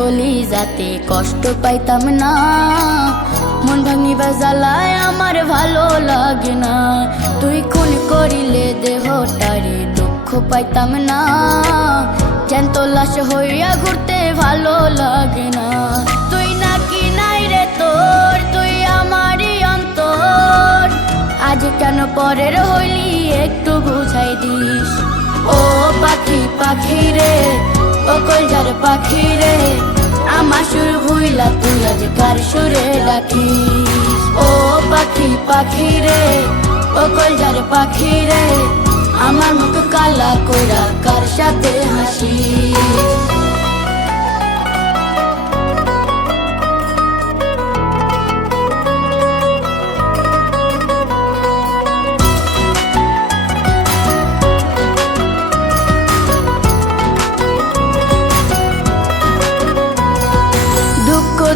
কলি যাতে কষ্ট পাইতাম না, মন ভাঙিবা জ্বালায় আমার ভালো লাগে না। তুই খুন করিলে দেহটারে দুঃখ পাইতাম না, জ্যান্ত লাশ হইয়া ঘুরতে ভালো লাগে না। তুই নাকি নাই রে তোর, তুই আমারই অন্তর, আজ কেন পরের হইলি একটু বুঝাই দিস। ও পাখি পাখি রে, ও কলজার পাখি রে, আমার সুর ভুইলা তুই আজ কার সুরে ডাকিস। ও পাখি পাখি রে, ও কলজার পাখি রে, আমার মুখ কালা কইরা কার সাথে হাসিস।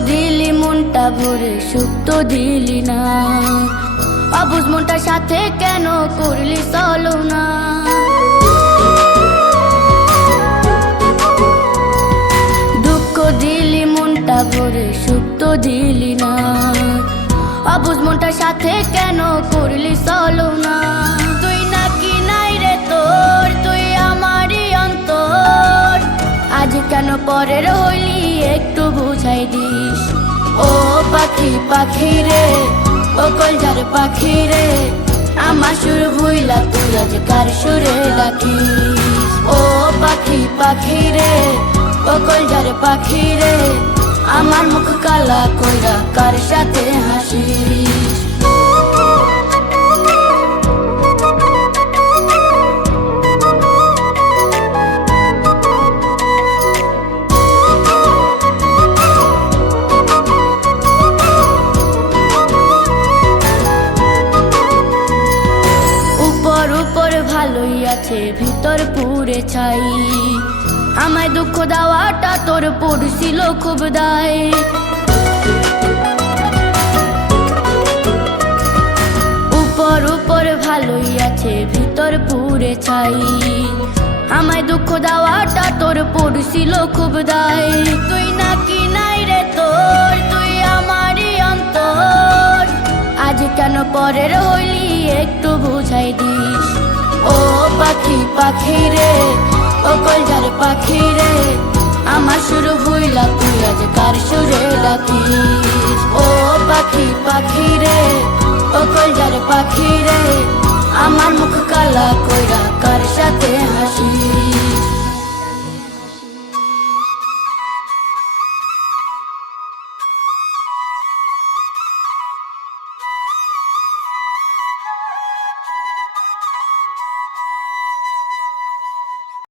দিলি মনটা ভরে সুখ তো দিলি না, অবুঝ মনটার সাথে কেন করলি চলো না। দুঃখ দিলি মনটা ভরে সুখ তো দিলি না, অবুঝ মনটার সাথে কেন করলি চলো না। তুই নাকি নাই রে তোর, তুই আমারই অন্তর, আজ কেন পরের হইলি একটু বুঝাই দিস। ও পাখি পাখি রে, ও কলজার পাখি রে, আমার সুর ভুইলা তুই আজ কার সুরে ডাকিস। ও পাখি পাখি রে, ও কলজার পাখি রে, আমার মুখ কালা কইরা কার সাথে হাসিস। ভালোই আছে ভিতর পুরে ছাই, আমায় দুঃখ দেওয়াটা তোর পড়ছিল খুব দায়। উপর উপর ভালোই আছে ভিতর পুরে ছাই, আমায় দুঃখ দেওয়াটা তোর পড়ছিল খুব দায়। তুই নাকি নাই রে তোর, তুই আমারই অন্তর, আজ কেন পরের হইলি একটু বুঝাই দিস। ও পাখি পাখি রে, ও কলজার পাখি রে, আমার সুর ভুইলা তুই আজ কার সুরে ডাকিস। ও পাখি পাখি রে, ও কলজার পাখি রে, আমার মুখ কালা কইরা কার সাথে হাসিস।